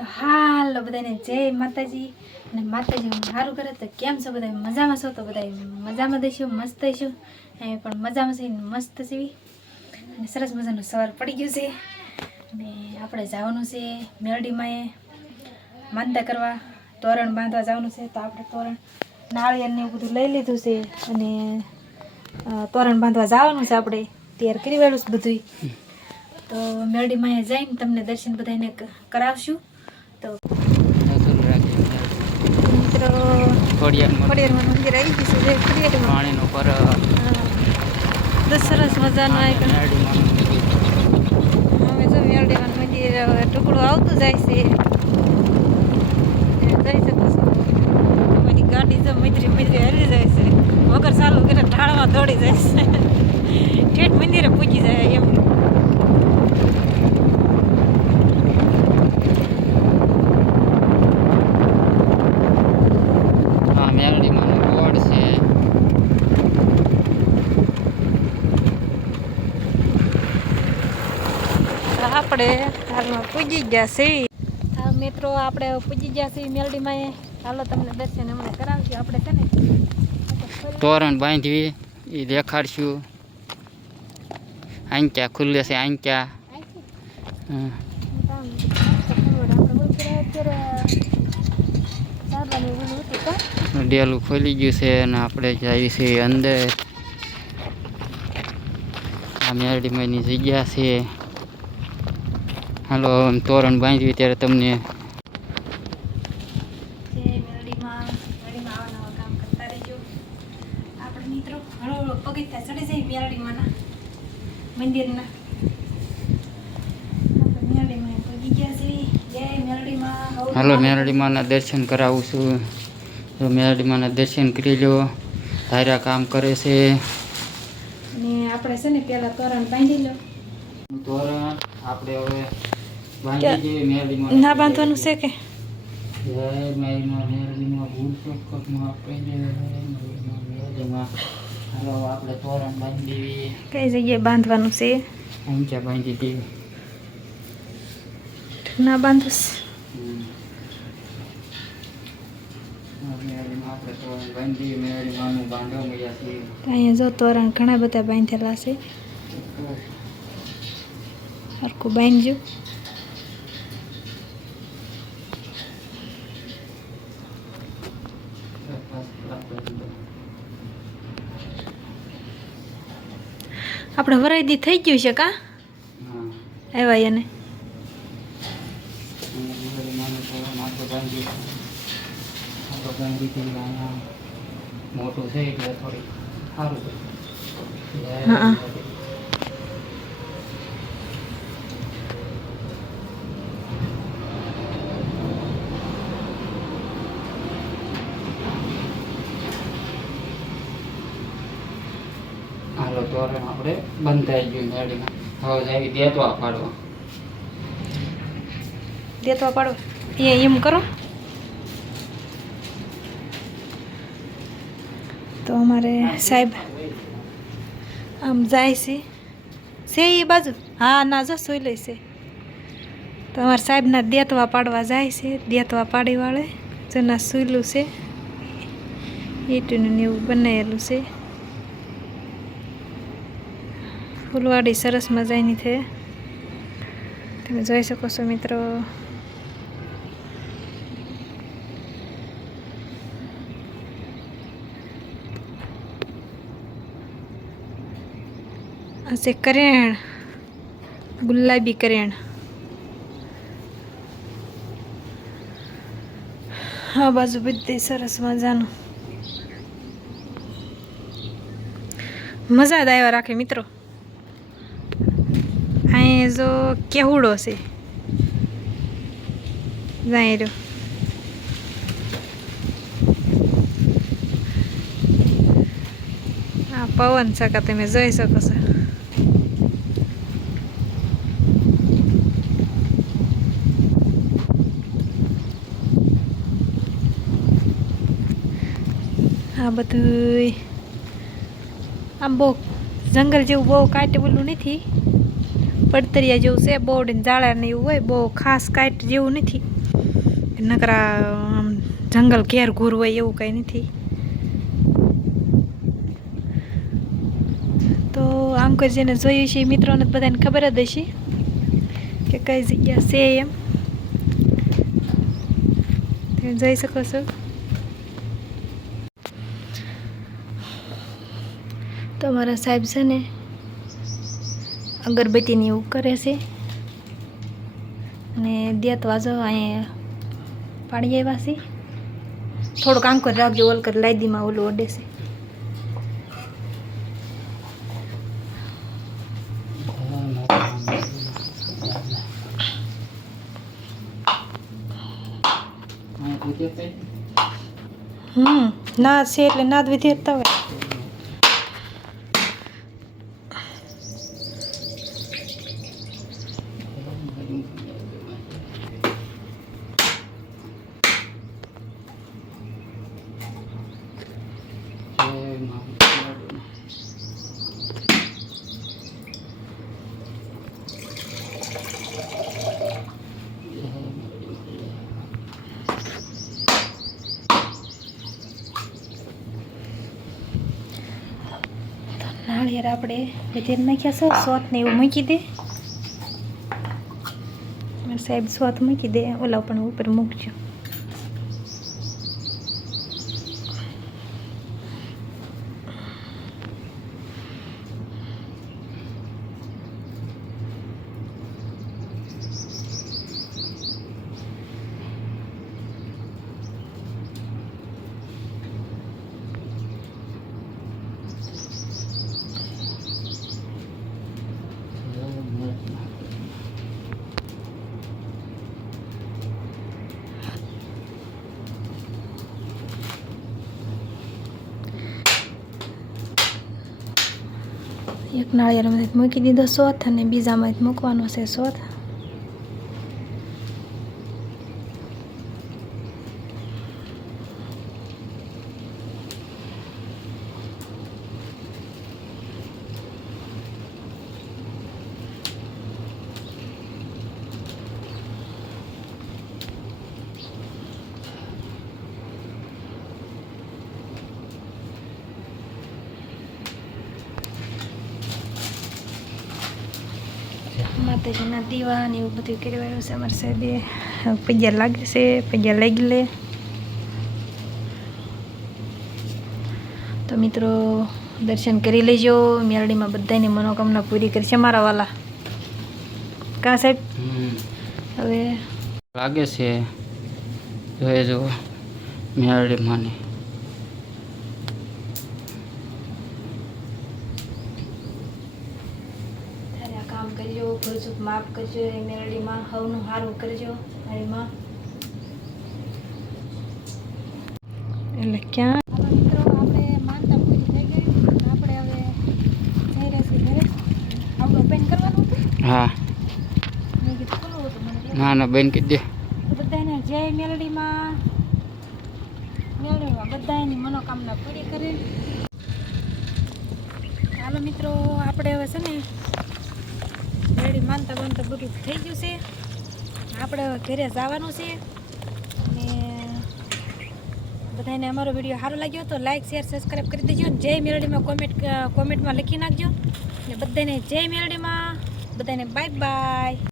તો હાલો બધાને જય માતાજી અને માતાજી સારું કરે તો કેમ છો બધા મજામાં છો તો બધા મજામાં દઈશું મસ્ત દઈશું એ પણ મજામાં છે મસ્ત સીવી અને સરસ મજાનું સવાર પડી ગયું છે અને આપણે જવાનું છે મેરડીમાં એ માનતા કરવા તોરણ બાંધવા જવાનું છે તો આપણે તોરણ નાળિયેર ને એવું બધું લઈ લીધું છે અને તોરણ બાંધવા જવાનું છે આપણે તૈયાર કરી વાળું છે બધું તો મેરડીમાં એ જઈને તમને દર્શન બધાને કરાવશું તો મિત્રો ખોડિયારમાં મંદિર આવી ગયું છે ખોડિયારમાં સરસ મજાનું હવે જો મેરડીમાં મંદિર ટુકડું આવતું જાય છે જઈ શકો છો અમારી ગાડી જો મિત્રી હરી જાય છે વગર ચાલુ કરે ઢાળમાં દોડી જાય છે ઠેઠ મંદિરે પૂજી જાય એમ આપણે હાલમાં પૂજી ગયા છે હા મિત્રો આપણે પૂજી ગયા છીએ મેલડીમાં હાલો તમને દર્શન હમણાં કરાવશું આપણે છે ને તોરણ બાંધવી એ દેખાડશું આંચા ખુલ્લે છે આંચા ડેલું ખોલી ગયું છે અને આપણે જઈએ છીએ અંદર આ મેરડીમાંની જગ્યા છે હાલો તોરણ બાંધવી ત્યારે તમને પગથિયા ચડી જાય મેરડીમાંના મંદિરના મેરડીમાં પગી ગયા છે જય મેરડીમાં હાલો મેરડીમાંના દર્શન કરાવું છું તો મેરડીમાંના દર્શન કરી લો ધાર્યા કામ કરે છે અને આપણે છે ને પહેલા તોરણ બાંધી લો તોરણ આપણે હવે બાંધી દઈએ મેરડીમાં ના બાંધવાનું છે કે જય મેરડીમાં ભૂલ ચોક્કસમાં આપણે મેરડીમાં હાલો આપણે તોરણ બાંધી દેવી કઈ જગ્યાએ બાંધવાનું છે ઊંચા બાંધી દેવી ના બાંધુસ અહીંયા જો તોરણ ઘણા બધા બાંધેલા છે હરખું બાંધજો આપણે વરાયદી થઈ ગયું છે કા આવ્યા એને મોટું છે એટલે થોડી સારું હા હાલો તોરણ આપણે બંધાઈ ગયું મેરડીમાં હવે આવી દેતવા પાડવા પાડો એમ કરો તો અમારે સાહેબ આમ જાય છે એ બાજુ હા ના જો સોઈ લે છે તો અમારા સાહેબના દેતવા પાડવા જાય છે દેતવા પાડી વાળે જેના સુઈલું છે ઈટનું એવું બનાવેલું છે ફૂલવાડી સરસ મજાની છે તમે જોઈ શકો છો મિત્રો આ છે કરેણ ગુલાબી કરેણ હા બાજુ બધી સરસ મજાનું મજા જ આવ્યા રાખે મિત્રો અહીં જો કેહુડો છે જાય રહ્યો આ પવન સકા તમે જોઈ શકો છો આ બધું આમ બહુ જંગલ જેવું બહુ કાટેલું નથી પડતરિયા જેવું છે બોર્ડ ને જાળા ને એવું હોય બહુ ખાસ કાટ જેવું નથી નકરા આમ જંગલ ઘેર ઘૂર હોય એવું કંઈ નથી. તો આમ કરી જેને જોયું છે મિત્રોને બધાને ખબર જ હશે કે કઈ જગ્યા છે એમ. તમે જોઈ શકો છો. તો મારા સાહેબ છે ને અગરબત્તીની એવું કરે છે અને દેત વાજો અહીંયા પાડી આવ્યા છે. થોડુંક આમ કરી રાખજો, ઓલ કરી લાદીમાં ઓલું ઓડે છે. નાદ છે એટલે નાદ વિધેરતા હોય. નાળિયેર આપણે વિધેર નાખ્યા છે. સોત ને એવું મૂકી દે સાહેબ, સોત મૂકી દે. ઓલા પણ ઉપર મૂકજો. એક નાળિયેરમાં મૂકી દીધો સોથ અને બીજામાં મૂકવાનો છે સોથ. માતાજીના દીવા ને એવું બધું કરવાનું છે. અમારે સાહેબે પૈયા લાગે છે, પૈયા લાગી લે. તો મિત્રો દર્શન કરી લેજો. મેરડીમાં બધાની મનોકામના પૂરી કરી છે મારા વાલા. કા સાહેબ હવે લાગે છે જોઈએ જો મેરડી માની. કામ કરજો, ભૂલચૂક માફ કરજો. એ મેરડીમાં હવનું સારું કરજો મારીમાં. એટલે ક્યાં મિત્રો આપણે માનતા પૂરી થઈ ગઈ. આપણે હવે જઈ રહ્યા છીએ ઘરે. આપણું પેન કરવાનું હતું. હા મેં કીધું ખોલવું હતું મને. ના ના બેન કીધી દે. તો બધાને જય મેરડીમાં. મેરડીમાં બધાની મનોકામના પૂરી કરી. હાલો મિત્રો, આપણે હવે છે ને રેડી માનતા માનતા બધું થઈ ગયું છે. આપણે હવે ઘરે જવાનું છે. અને બધાને અમારો વિડીયો સારો લાગ્યો તો લાઈક શેર સબસ્ક્રાઈબ કરી દેજો. જય મેરડીમાં કોમેન્ટમાં લખી નાખજો. અને બધાને જય મેરડીમાં. બધાને બાય બાય.